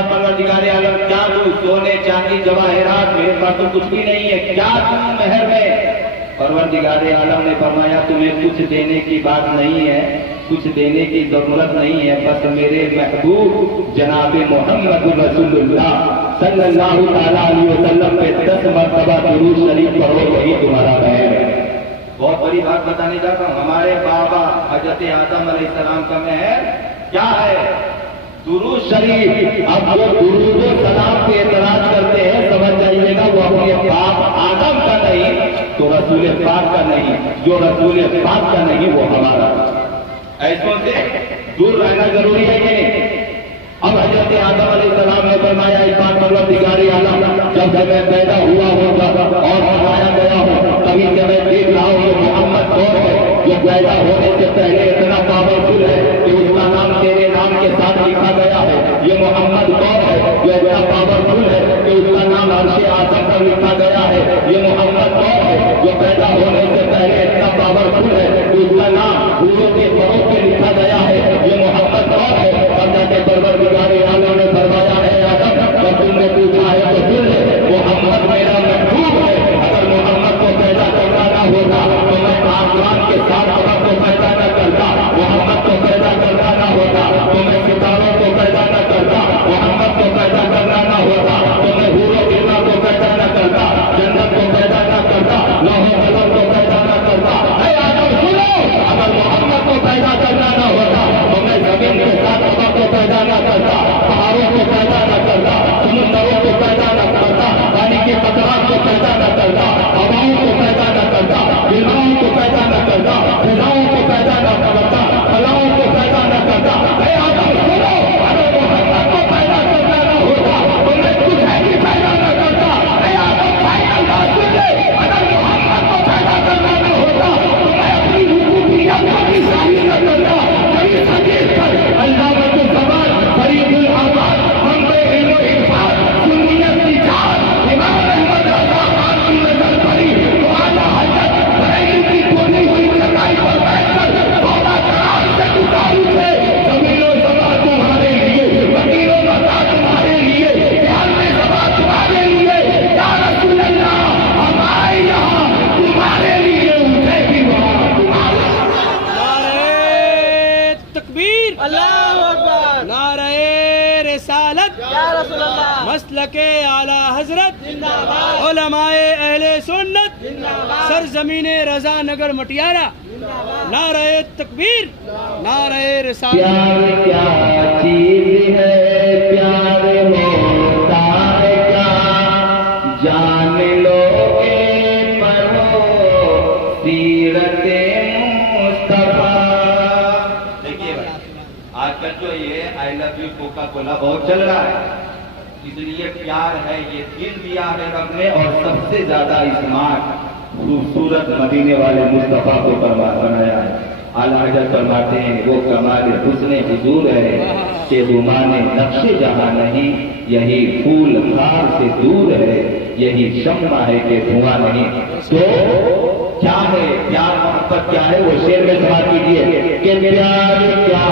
पास परवरदिगार आलम क्या दूं, सोने चांदी जवाहरात मेरे पास तो कुछ भी नहीं है, क्या दूं महर में। परवरदिगार आलम ने फरमाया तुम्हें कुछ देने की बात नहीं है, कुछ देने की जरूरत नहीं है, बस मेरे महबूब जनाब मोहम्मद रसूलुल्लाह सल्लल्लाहु तआला अलैहि वसल्लम पे 10 मरतबा दुरूद शरीफ पढ़ो, यही तुम्हारा महर है। बहुत बड़ी बात बताने जाता हूँ, हमारे बाबा हजरत आदम अलैहिस्सलाम का महर क्या है? दुरूद शरीफ। अब जो दुरूद सलाम पे एतराज करते हैं समझ जाइएगा वो अपने बाप आदम का नहीं तो रसूल पाक का नहीं, जो रसूल पाक का नहीं वो हमारा। ऐसों से दूर रहना जरूरी है कि नहीं? अब हजरत आदम अलैहिस्सलाम ने फरमाया इस बात परवरदिगार आलम जब मैं पैदा हुआ होगा और बनाया गया हो तभी से मैं देख रहा हूँ ये मोहम्मद कौन है जो पैदा होने से पहले इतना पावरफुल है कि उसका नाम तेरे नाम के साथ लिखा गया है। ये मोहम्मद कौन है जो इतना पावरफुल है कि उसका नाम अर्श आज़म पर लिखा गया है। ये मोहम्मद कौन है जो पैदा होने से पहले इतना पावरफुल है कि उसका नाम फूलों के फरों पे लिखा गया है। ये मोहम्मद कौन है? परवरदिगार आलम ने फरमाया है आदम जब तुमने पूछा है तो सुन ले, मोहम्मद मेरा महबूब है। अगर मोहम्मद को पैदा करना ना होता तो मैं आसमान के 7 तरफ को पैदा न करता, मोहम्मद को पैदा करना ना होता तो मैं सितारों को पैदा न करता, मोहम्मद को पैदा करना ना होता तो मैं हूरों गिरना को पैदा न करता, जन्नत को पैदा न करता, लौह कलम को पैदा न करता। है आदम सुनो, अगर मोहम्मद को पैदा करना ना होता तो मैं जमीन के 7 तरफ को पैदा न करता, पहाड़ों को पैदा न करता, समुद्रों को पैदा न करता, पानी के कतरात को पैदा न करता, हवाओं को पैदा न करता, बिलाओं को पैदा न करता, फिजाओं को पैदा न करता, फलाओं को पैदा न करता। हे आदम सुनो, अगर मोहम्मद को पैदा करना न होता तो मैं कुछ है कि पैदा न करता। हे आदम फाइनल बात सुन ले, अगर मोहम्मद को पैदा करना न होता तो मैं अपनी रुबूबियत का भी जाहिर न करता। कभी सजीव कर अल्लाह में तो सवाल फरीदुल आबाद हम पे इल्म इरफान सुन्नियत की जान इमाम अहमद रजा खान की नजर पड़ी तो आला हजरत बरेली की खोली हुई चटाई पर बैठकर 14 करार से गुजारू थे। जमीनों सभा तुम्हारे लिए, वकीलों मता तुम्हारे लिए, ध्यान में सभा तुम्हारे लिए। या रसूल अल्लाह हम आए यहाँ तुम्हारे लिए, उठे भी वहाँ तुम्हारे। नारे तकबीर, अल्लाहु अकबर, नारे रिसालत, या रसूल अल्लाह, मसलके आला हजरत, जिंदाबाद, उलमाए अहले सुन्नत, जिंदाबाद, सरजमीने रजा नगर मटियारा। नारे तकबीर, नारे रिसालत। प्यार क्या चीज है, प्यार होता है क्या, जान लोगे पढ़ो सीरते मुस्तफा। देखिए भाई आजकल जो ये I love you Coca Cola बहुत चल रहा है, इसलिए प्यार है ये दिल दिया है रब ने और सबसे ज्यादा स्मार्ट खूबसूरत मदीने वाले मुस्तफा को बनाया है। आला हज़रत फरमाते हैं वो कमाल हुस्न हुजूर है कि गुमाने नक्शे जहां नहीं, यही फूल खार से दूर है, यही शम्मा है कि धुआं नहीं। तो क्या है प्यार मोहब्बत क्या है वो शेर में समाप्त कीजिए कि प्यार क्या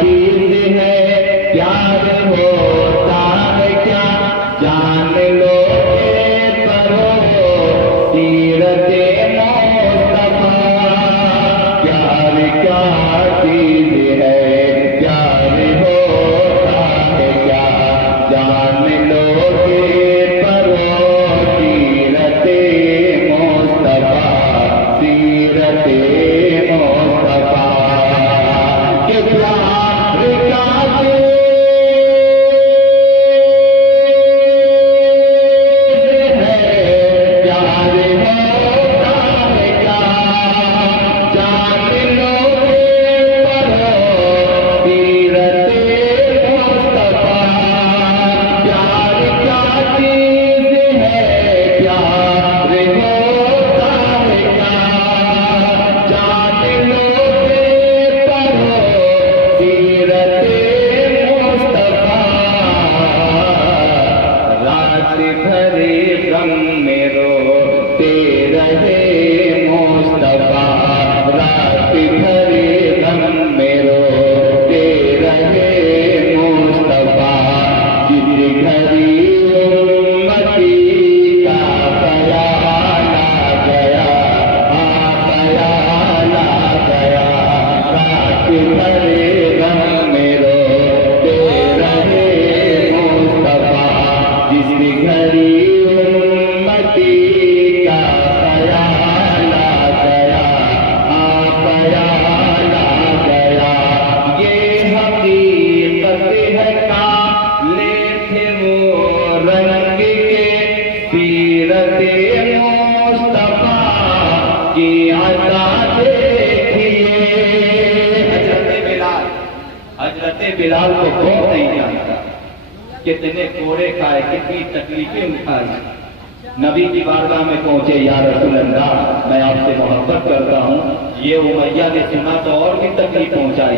चीज है, प्यार होता है क्या, जान लो करो सीरते मुस्तफा। प्यार क्या चीज है, प्यार होता है क्या, जान लो करो सीरते मुस्तफा, सीरते मुस्तफा। के प्यार क्या ये बिलाल को कौन नहीं जानता, कितने कोड़े खाए, कितनी तकलीफें उठाई। नबी की बारगाह में पहुंचे, या रसूल अल्लाह मैं आपसे मोहब्बत करता हूँ। ये उमैया ने सुना तो और भी तकलीफ पहुंचाई।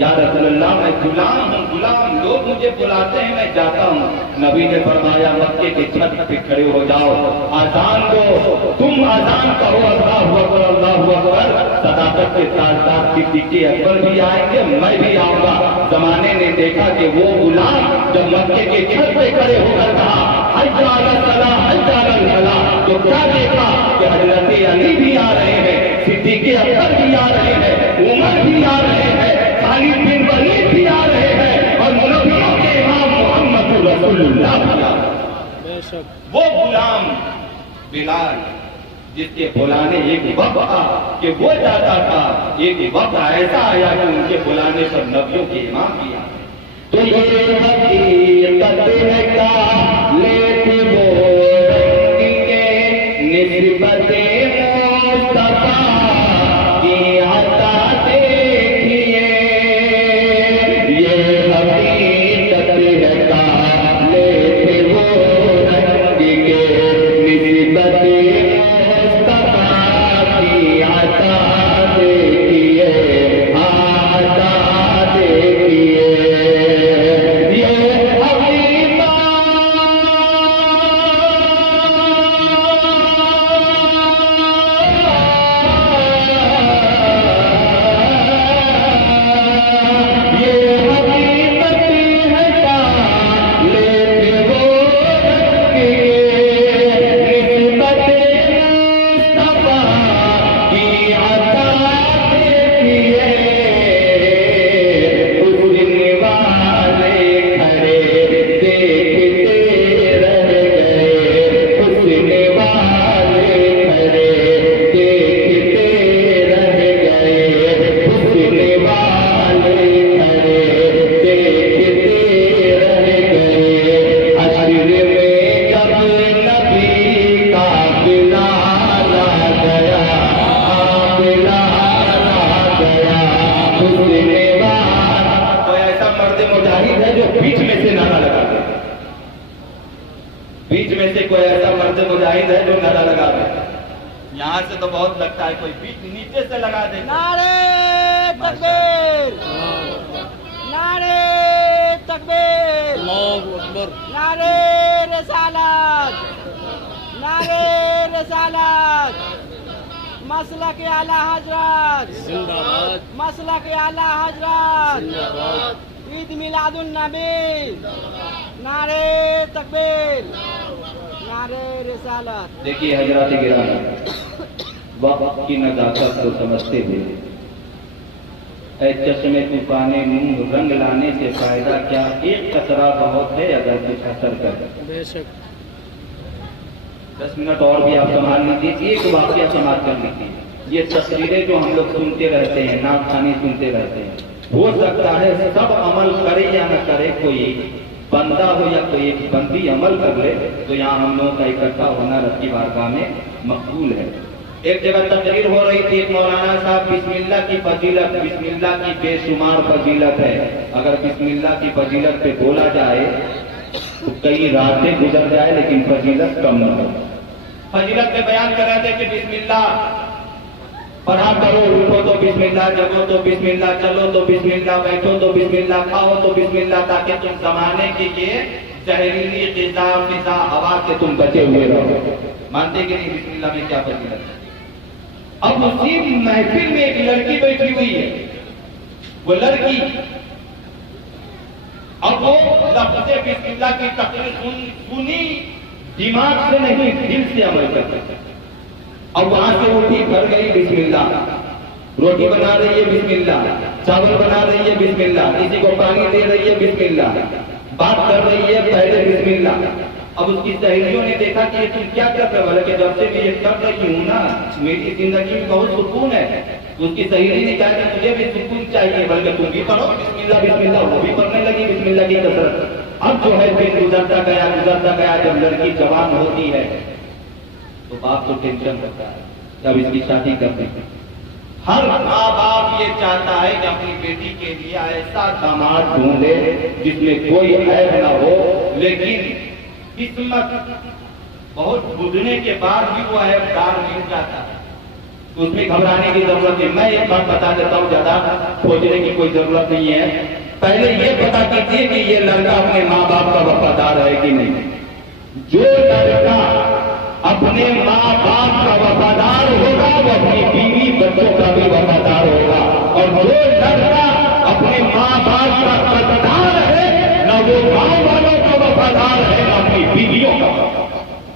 या रसूल अल्लाह मैं गुलाम हूँ, गुलाम, लोग मुझे बुलाते हैं, मैं जाता हूँ। नबी ने फरमाया मक्के के छत पे खड़े हो जाओ, आजान दो, तुम आजान कहो, अल्लाहु अकबर अल्लाहु अकबर। सदाकत के साथ साथ सिद्दीक़ अकबर भी आएंगे, मैं भी आऊंगा। जमाने ने देखा कि वो गुलाम जब मक्के के छत पे खड़े होकर कहा हज अला सलाह हज अला फलाह, तो क्या देखा कि हजरत अली भी आ रहे हैं, सिद्दीक़ अकबर भी आ रहे हैं, उमर भी आ रहे हैं, खालिद बिन वलीद भी आ रहे हैं, और नबियों के इमाम मोहम्मद रसूलुल्लाह भी आ रहे हैं। वो गुलाम बिलाल जिसके बुलाने एक वक्त था कि वो जाता था, एक वक्त ऐसा आया कि उनके बुलाने पर नबियों के इमाम भी आ गए। तो ये हकीकत है का लेते वो के निस्बत मुस्तफा की अता देखिए, ये हकीकत है का लेते वो के निस्बत मुस्तफा की अता देखिए, अता देखिए। बीच में से कोई ऐसा मर्द मुजाहिद है जो नारा लगा दे। यहाँ से तो बहुत लगता है, कोई बीच नीचे से लगा दे। नारे तकबीर, नारे तकबीर, अल्लाहु अकबर, नारे रिसालत, नारे रिसालत, मसलक आला हजरत जिंदाबाद, मसलक आला हजरत, जिंदाबाद, ईद मिलादुन नबी, नारे तकबीर, नारे रिसालत। देखिए हजरत गिरामी, वक्त की नजाकत को समझते हुए ऐ चश्मे तूफाने मुंह रंग लाने से फायदा क्या, एक कतरा बहुत है अगर कुछ असर कर। बेशक 10 मिनट और भी आप संभाल लीजिए, एक वाक्य समाप्त कर लीजिए। ये तस्वीरें जो हम लोग सुनते रहते हैं, नाम खानी सुनते रहते हैं, हो सकता है सब अमल करे या न करे, कोई बंदा हो या कोई एक बंदी अमल कर ले, तो यहाँ हम लोगों का इकट्ठा होना रब की बारगाह में मकबूल है। एक जगह तकरीर हो रही थी, मौलाना साहब बिस्मिल्लाह की फजीलत, बिस्मिल्लाह की बेशुमार फजीलत है। अगर बिस्मिल्लाह की फजीलत पे बोला जाए तो कई रातें गुजर जाए लेकिन फजीलत कम न हो। फजीलत में बयान कर रहे थे कि बिस्मिल्लाह पढ़ा करो, उठो तो बिस्मिल्लाह, जगो तो बिस्मिल्लाह, चलो तो बिस्मिल्लाह, बैठो तो बिस्मिल्लाह, खाओ तो बिस्मिल्लाह, ताकि तुम जमाने की ये जहरीली ग़िज़ा फिज़ा हवा से तुम बचे हुए रहो। मानते कि नहीं बिस्मिल्लाह में क्या फजीलत है? अब उसी महफिल में एक लड़की बैठी हुई है, वो लड़की अब वो लफ्ज़ बिस्मिल्लाह की तकरीर सुनी, दिमाग से नहीं दिल से अमल करते। अब वहां से उठी, घर गई, बिस्मिल्लाह, रोटी बना रही है बिस्मिल्लाह, चावल बना रही है बिस्मिल्लाह, किसी को पानी दे रही है बिस्मिल्लाह, बात कर रही है पहले बिस्मिल्लाह। अब उसकी सहेलियों ने देखा कि ये तुम क्या कर रहे हो, बल्कि जब से मैं ये कर रही हूँ ना, मेरी जिंदगी में बहुत सुकून है। उसकी सहेली ने कहा कि मुझे भी सुकून चाहिए, बल्कि तुम भी पढ़ो बिस्मिल्लाह बिस्मिल्लाह। वो भी पढ़ने लगी बिस्मिल्लाह की कसरत। अब जो है दिन गुजरता गया, जब लड़की जवान होती है तो बाप को टेंशन होता है, जब इसकी शादी करते हैं हर माँ बाप ये चाहता है कि अपनी बेटी के लिए ऐसा दामाद ढूंढे जिसमें कोई ऐब न हो, लेकिन किस्मत बहुत बुझने के बाद भी वो ऐबदार मिल जाता है, तो उसमें घबराने की जरूरत नहीं। मैं एक बात बता देता हूँ, ज्यादा खोजने की कोई जरूरत नहीं है। पहले ये पता कीजिए कि ये लड़का अपने माँ बाप का वफादार है कि नहीं। जो लड़का अपने माँ बाप का वफादार होगा वो अपनी बीवी बच्चों का भी वफादार होगा, और जो लड़का अपने माँ बाप का कर्जदार है न वो गांव वालों का वफादार है न अपनी बीवियों का।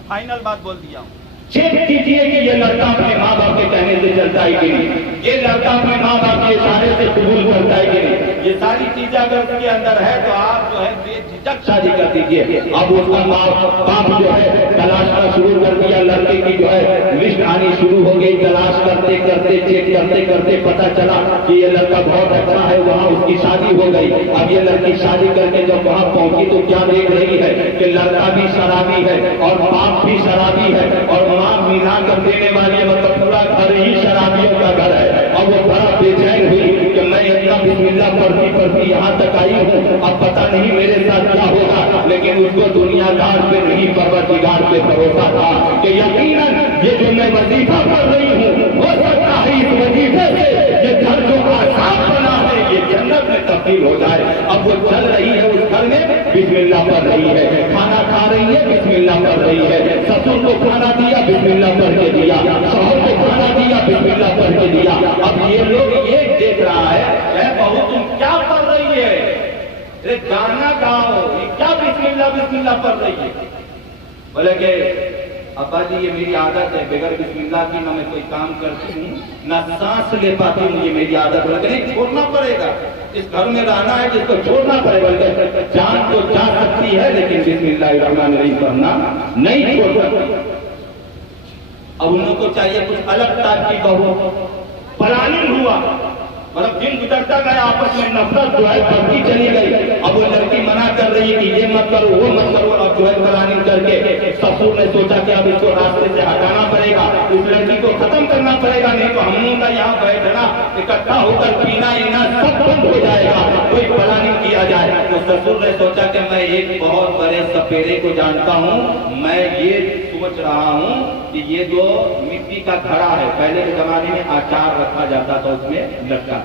फाइनल बात बोल दिया हूँ। चेक कीजिए कि ये लड़का अपने माँ बाप के कहने से चलता है कि नहीं, ये लड़का अपने माँ बाप के इशारे से कबूल करता है कि नहीं। ये सारी चीजें अगर उसके अंदर है तो आप जो है बेझिझक शादी कर दीजिए। अब उसका माँ बाप जो है तलाशना शुरू कर दिया, लड़के की जो है लिस्ट आनी शुरू हो गई। तलाश करते करते चेक करते करते पता चला कि ये लड़का बहुत अच्छा है, वहाँ उसकी शादी हो गई। अब ये लड़की शादी करके जब वहाँ पहुंची तो क्या देख रही है कि लड़का भी शराबी है और बाप भी शराबी है और माँ मिला कर देने वाली, मतलब पूरा घर ही शराबियों का घर है। अब वो बड़ा बेचैन हुई कि मैं इतना बिस्मिल्लाह पढ़ती यहाँ तक आई हूँ, अब पता नहीं मेरे साथ क्या होगा। लेकिन उसको दुनियादार पे नहीं परवरदिगार पे भरोसा था कि यकीनन ये जो मैं वजीफा पढ़ रही हूँ हो सकता है इस वजीफे से ये घर जो आसाम बना है ये जन्नत में तब्दील हो जाए। अब वो चल रही है उस घर में, बिस्मिल्लाह पढ़ रही है, खाना खा रही है, बिस्मिल्लाह पढ़ रही है, ससुर को खाना दिया, बिस्मिल्लाह पढ़ के दिया, शौहर को खाना दिया, बिस्मिल्लाह पढ़ के दिया। अब ये लोग ये देख रहा है बहू तुम क्या पढ़ रही है, अरे गाना गाओ, ये क्या बिस्मिल्लाह बिस्मिल्लाह पढ़ रही है। बोले कि अब्बा जी ये मेरी आदत है, बगैर बिस्मिल्लाह की ना मैं कोई काम करती हूँ ना सांस ले पाती हूँ, ये मेरी आदत है। नहीं छोड़ना पड़ेगा, इस घर में रहना है जिसको छोड़ना पड़ेगा। जान तो जा सकती है लेकिन बिस्मिल्लाहिर्रहमानिर्रहीम पढ़ना नहीं छोड़ सकती। अब उन लोगों को चाहिए कुछ अलग टाइप की बहू। प्लानिंग हुआ, मतलब दिन गुजरता गया, आपस में नफरत जो है बढ़ती चली गई। अब वो लड़की मना कर रही है कि ये मत करो वो मत करो। अब जो है प्लानिंग करके ससुर ने सोचा कि अब इसको रास्ते से हटाना पड़ेगा, इस लड़की को खत्म करना पड़ेगा, नहीं तो हम लोगों का यहाँ बैठना इकट्ठा होकर पीना इना सब बंद हो जाएगा। कोई प्लानिंग किया जाए। तो ससुर ने सोचा कि मैं एक बहुत बड़े सपेरे को जानता हूँ, मैं ये सोच रहा हूँ कि ये जो मिट्टी का घड़ा है, पहले के जमाने में आचार रखा जाता था उसमें लटका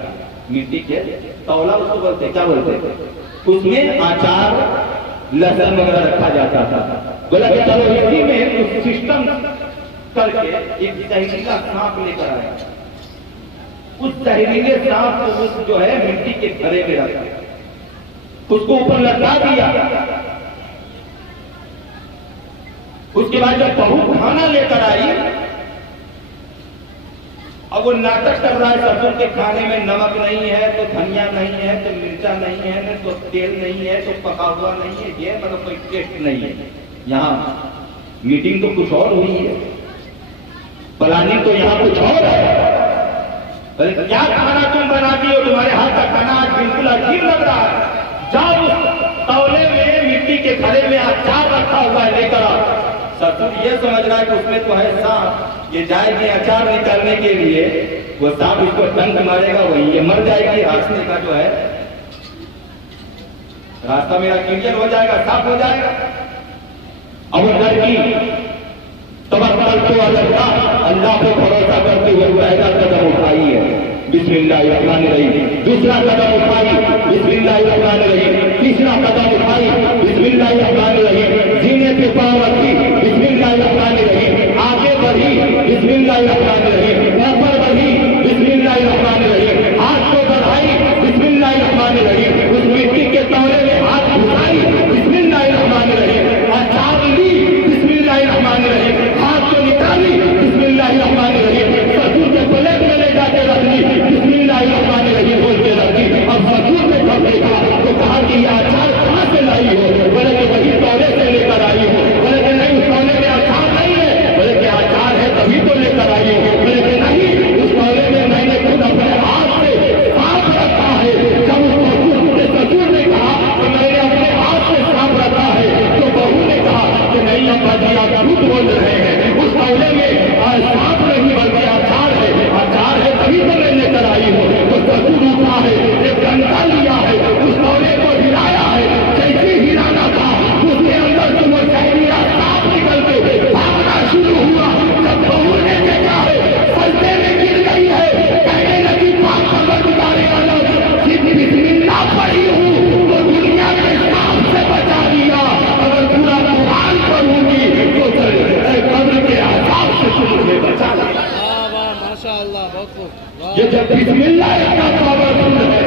मिट्टी के तौला उसको बोलते, क्या बोलते, उसमें आचार लहसुन वगैरह रखा जाता था। बोला कि चलो इसी में उस सिस्टम करके एक जहरीला सांप लेकर आया, उस जहरीले सांप को उस जो है मिट्टी के घड़े में रखा, उसको ऊपर लटका दिया। उसके बाद जब बहू खाना लेकर आई, अब वो नाटक कर रहा है, ससुर के खाने में नमक नहीं है तो धनिया नहीं है तो मिर्चा नहीं है तो तेल नहीं है तो पका हुआ नहीं है, ये मतलब कोई टेस्ट नहीं है। यहाँ मीटिंग तो कुछ और हुई है, प्लानिंग तो यहाँ कुछ और है। क्या खाना तुम बनाती हो, तुम्हारे हाथ का खाना आज बिल्कुल अजीब लग रहा है। जाओ उस तौले में मिट्टी के घड़े में अचार रखा हुआ है, लेकर आओ। ससुर ये समझ रहा है कि उसमें तो है सांप, ये जाएगी अचार निकालने के लिए, वो सांप इसको डंक मारेगा, वही ये मर जाएगी। रास्ते का जो है रास्ता मेरा क्लियर हो जाएगा, साफ हो जाएगा। अब वो लड़की तवक्कुल तो अल्लाह पे भरोसा करते हुए पहला कदम उठाई है, बिस्मिल्लाहिर्रहमानिर्रहीम। दूसरा कदम उठाई, बिस्मिल्लाहिर्रहमानिर्रहीम। तीसरा कदम उठाई, बिस्मिल्लाहिर्रहमानिर्रहीम। जीने पे पाँव रखी, बिस्मिल्लाहिर्रहमानिर्रहीम। आगे बढ़ी, बिस्मिल्लाहिर्रहमानिर्रहीम। ऊपर बढ़ी, बिस्मिल्लाहिर्रहमानिर्रहीम। हाथ को बढ़ाई, बिस्मिल्लाहिर्रहमानिर्रहीम। उस मिट्टी के तौले में हाथ घुसाई, बिस्मिल्लाहिर्रहमानिर्रहीम। अचार ली, बिस्मिल्लाहिर्रहमानिर्रहीम। हाथ को निकाली, बिस्मिल्लाहिर्रहमानिर्रहीम। ससुर के प्लेट में ले जाके रख ली, बिस्मिल्लाहिर्रहमानिर्रहीम बोल के रख दी। अब ससुर ने जब देखा तो कहा कि ये अचार कहाँ से लाई हो? बोले कि वही तौले से लेकर आई हो। बोले कि नहीं, उस तौले में अचार नहीं है। बोले कि अचार है तभी तो लेकर आई हो। बोले कि नहीं, उस तौले में मैंने खुद अपने हाथ से साफ रखा है। जब उस ससुर ने कहा कि मैंने अपने हाथ से साफ रखा है, तो बहू ने कहा कि नहीं अब्बा जी आप झूठ बोल रहे हैं, उस तौले में साफ नहीं बल्कि अचार है, अचार है तभी तो मैंने बिस्मिल्लाह इतना पावरफुल है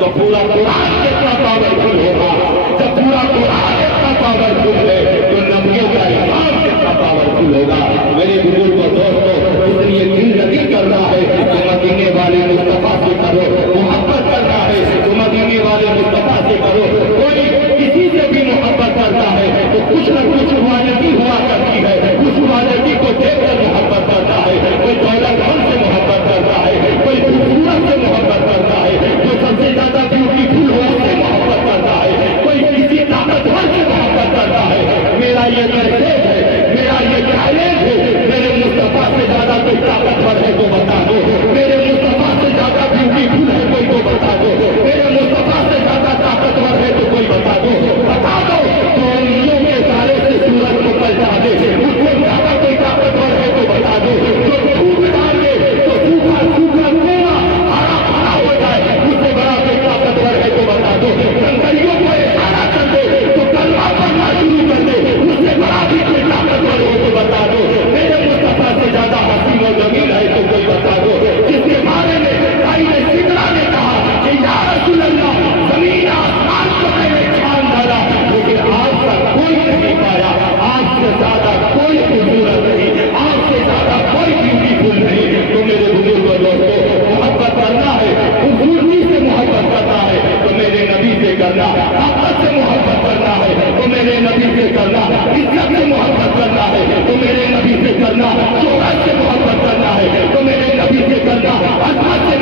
तो पूरा कुरान कितना पावरफुल होगा। जब पूरा कुरान इतना पावरफुल है तो नबियों का इमाम कितना पावरफुल होगा। मेरे बुजुर्ग दोस्तों, इसलिए दिल लगी करना है तो मदीने वाले मुस्तफा से करो, मोहब्बत करना है तो मदीने वाले मुस्तफा से करो। कोई किसी से भी मोहब्बत करता है तो कुछ न कुछ क्वालिटी हुआ करती है, उस क्वालिटी को देखकर मोहब्बत करता है। कोई दौलतमंद से मोहब्बत करता है, कोई खूबसूरत से मोहब्बत करता है, जो सबसे ज्यादा ब्यूटीफुल हो उससे मोहब्बत करता है, कोई किसी ताकतवर से मोहब्बत करता है। मेरा ये मैसेज है, मेरा ये चैलेंज है, मेरे मुस्तफा से ज्यादा कोई ताकतवर है तो बता दो, मेरे मुस्तफा से ज्यादा ब्यूटीफुल है कोई तो बता दो, मेरे मुस्तफा से ज्यादा ताकतवर है तो कोई बता दो। बता दो तो उंगलियों के इशारे से सूरज को पलटा दे, उससे ज्यादा कोई ताकतवर है तो बता दो। जो धूप डाल दे तो सूखा सूखा पूरा हरा भरा हो जाए, उससे बड़ा कोई ताकतवर है तो बता दो। जंगलियों को इशारा कर दे तो कलमा पढ़ना शुरू कर दे, उससे बड़ा भी कोई ताकतवर हो तो बता दो। मेरे मुस्तफा से ज्यादा हसीन और जमील है तो कोई बता दो। जिसके बारे में भाई ने सिदरा ने कहा कि या रसूल अल्लाह, जमीन आसमान को मैंने छान डाला लेकिन आज तक कोई नहीं पाया, आपसे ज्यादा कोई खूबसूरत नहीं, आपसे ज्यादा कोई ब्यूटीफुल नहीं। तो मेरे बुजुर्ग दोस्तों, मोहब्बत करना है, खूबसूरती से मोहब्बत करना है तो मेरे नबी से करना, ताकत से मोहब्बत करना है तो मेरे नबी से करना, इज्जत से मोहब्बत करना है तो मेरे नबी से करना, शोहरत से मोहब्बत करना है तो मेरे नबी से करना, अजमत से